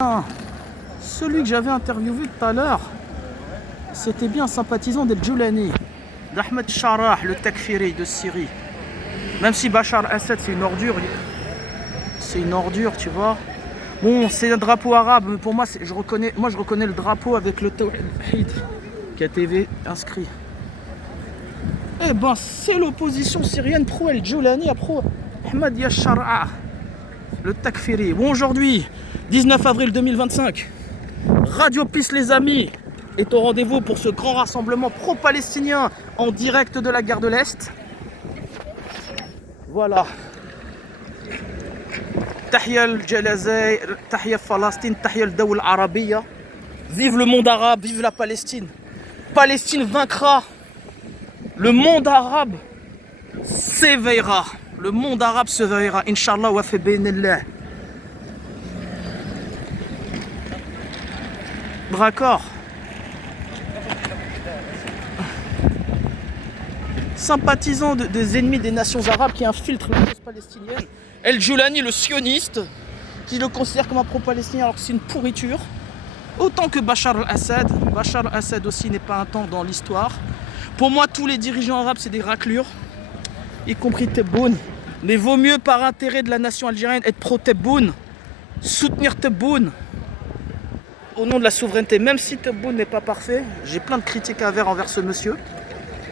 Ah, celui que j'avais interviewé tout à l'heure, c'était bien un sympathisant d'El-Djoulani, d'Ahmed Sharah, le takfiri de Syrie. Même si Bachar al-Assad c'est une ordure, tu vois. Bon, c'est un drapeau arabe, mais pour moi, je reconnais le drapeau avec le Tawhid qui a été inscrit. Eh ben, c'est l'opposition syrienne pro El-Djoulani à pro Ahmed Sharah, le takfiri. Bon, aujourd'hui, 19 avril 2025, Radio Peace les amis est au rendez-vous pour ce grand rassemblement pro-palestinien en direct de la gare de l'Est. Voilà. Tahia al-Jalazair, Tahia Palestine, Tahia al-Dawla al-Arabiya. Vive le monde arabe, vive la Palestine. Palestine vaincra. Le monde arabe s'éveillera. Le monde arabe s'éveillera. Inch'Allah wa fi bainillah. D'accord. Sympathisant des ennemis des nations arabes qui infiltrent la cause palestinienne. El-Djoulani, le sioniste, qui le considère comme un pro-palestinien alors que c'est une pourriture. Autant que Bachar al-Assad. Bachar al-Assad aussi n'est pas un temps dans l'histoire. Pour moi, tous les dirigeants arabes, c'est des raclures, y compris Tebboune. Mais vaut mieux par intérêt de la nation algérienne être pro-Tebboune, soutenir Tebboune au nom de la souveraineté. Même si Tebboune n'est pas parfait, j'ai plein de critiques à faire envers ce monsieur,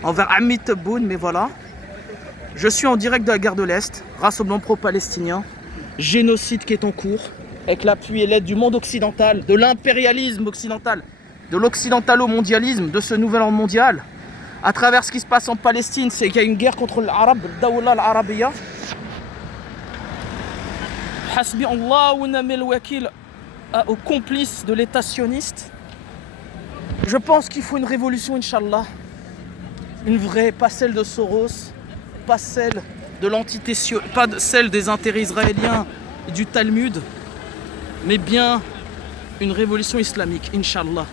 envers Hamid Tebboune, mais voilà. Je suis en direct de la gare de l'Est, rassemblement pro-palestinien, génocide qui est en cours, avec l'appui et l'aide du monde occidental, de l'impérialisme occidental, de l'occidentalo-mondialisme, de ce nouvel ordre mondial. À travers ce qui se passe en Palestine, c'est qu'il y a une guerre contre l'Arabe, le Dawla al-Arabiya. Hasbi Allah wa ni'mal wakil aux complices de l'État sioniste. Je pense qu'il faut une révolution, Inch'Allah. Une vraie, pas celle de Soros, pas celle de l'entité, pas celle des intérêts israéliens et du Talmud, mais bien une révolution islamique, Inch'Allah.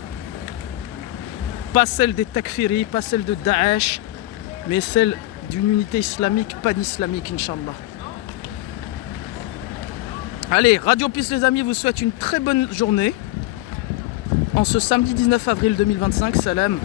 Pas celle des takfiris, pas celle de Daesh, mais celle d'une unité islamique, pan-islamique, Inch'Allah. Allez, Radio Peace les amis vous souhaite une très bonne journée. En ce samedi 19 avril 2025, salam.